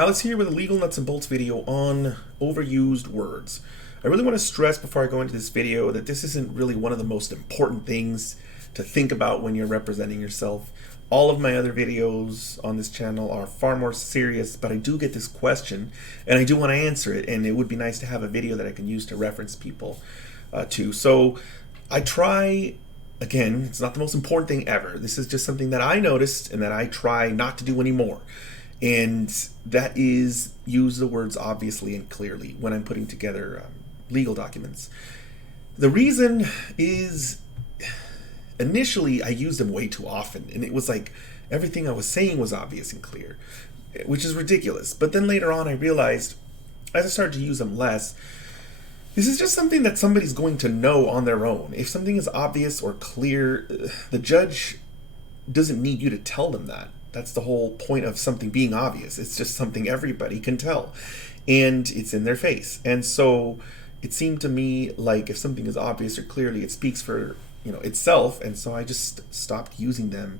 Alex here with a legal nuts and bolts video on overused words. I really want to stress before I go into this video that this isn't really one of the most important things to think about when you're representing yourself. All of my other videos on this channel are far more serious, but I do get this question and I do want to answer it, and it would be nice to have a video that I can use to reference people to. So I try, again, it's not the most important thing ever. This is just something that I noticed and that I try not to do anymore. And that is use the words obviously and clearly when I'm putting together legal documents. The reason is initially I used them way too often, and it was like everything I was saying was obvious and clear, which is ridiculous. But then later on I realized, as I started to use them less, this is just something that somebody's going to know on their own. If something is obvious or clear, the judge doesn't need you to tell them that. That's the whole point of something being obvious. It's just something everybody can tell, and it's in their face. And so it seemed to me like if something is obvious or clearly, it speaks for itself. And so I just stopped using them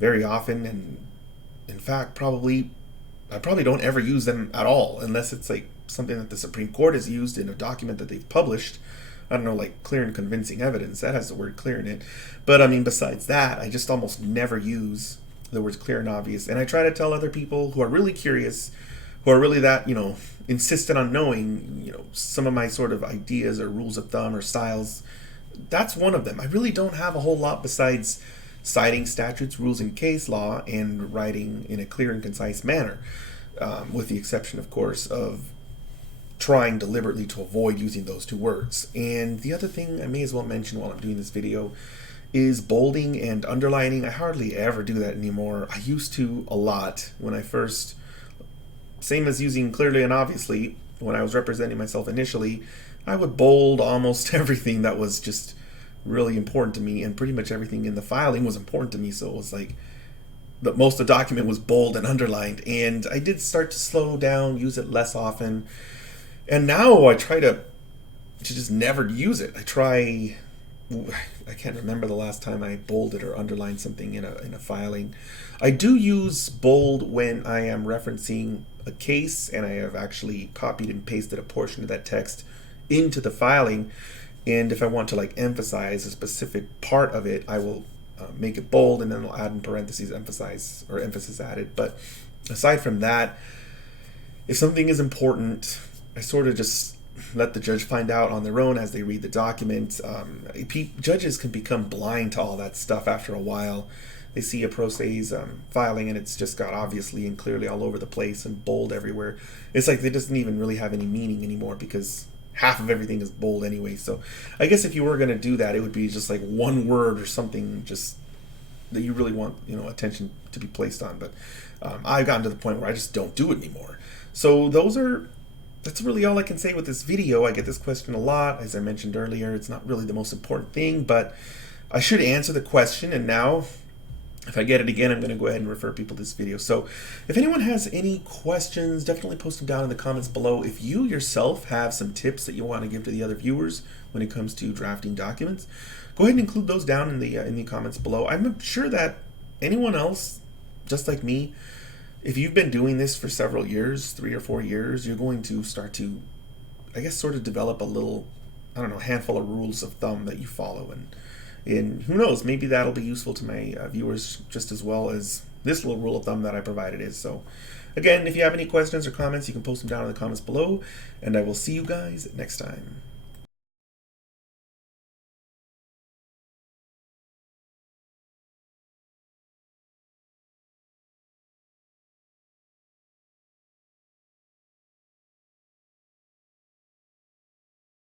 very often. And in fact, I probably don't ever use them at all, unless it's like something that the Supreme Court has used in a document that they've published. I don't know, like clear and convincing evidence. That has the word clear in it. But I mean, besides that, I just almost never use the words clear and obvious. And I try to tell other people who are really curious, who are really that, insistent on knowing, some of my sort of ideas or rules of thumb or styles. That's one of them. I really don't have a whole lot besides citing statutes, rules, and case law and writing in a clear and concise manner, with the exception, of course, of trying deliberately to avoid using those two words. And the other thing I may as well mention while I'm doing this video is bolding and underlining. I hardly ever do that anymore. I used to a lot when I first, same as using clearly and obviously, when I was representing myself initially, I would bold almost everything that was just really important to me, and pretty much everything in the filing was important to me. So it was like most of the document was bold and underlined, and I did start to slow down, use it less often. And now I try to just never use it. I can't remember the last time I bolded or underlined something in a filing. I do use bold when I am referencing a case and I have actually copied and pasted a portion of that text into the filing. And if I want to emphasize a specific part of it, I will make it bold, and then I'll add in parentheses emphasize or emphasis added. But aside from that, if something is important, I sort of just let the judge find out on their own as they read the document. Judges can become blind to all that stuff after a while. They see a pro se's filing and it's just got obviously and clearly all over the place and bold everywhere. It's like they doesn't even really have any meaning anymore because half of everything is bold anyway. So I guess if you were going to do that, it would be just like one word or something just that you really want attention to be placed on. But I've gotten to the point where I just don't do it anymore. So that's really all I can say with this video. I get this question a lot. As I mentioned earlier, it's not really the most important thing, but I should answer the question. And now, if I get it again, I'm going to go ahead and refer people to this video. So if anyone has any questions, definitely post them down in the comments below. If you yourself have some tips that you want to give to the other viewers when it comes to drafting documents, go ahead and include those down in the comments below. I'm sure that anyone else, just like me, if you've been doing this for several years, 3 or 4 years, you're going to start to, I guess, sort of develop a little, handful of rules of thumb that you follow. And who knows, maybe that'll be useful to my viewers just as well as this little rule of thumb that I provided is. So again, if you have any questions or comments, you can post them down in the comments below, and I will see you guys next time.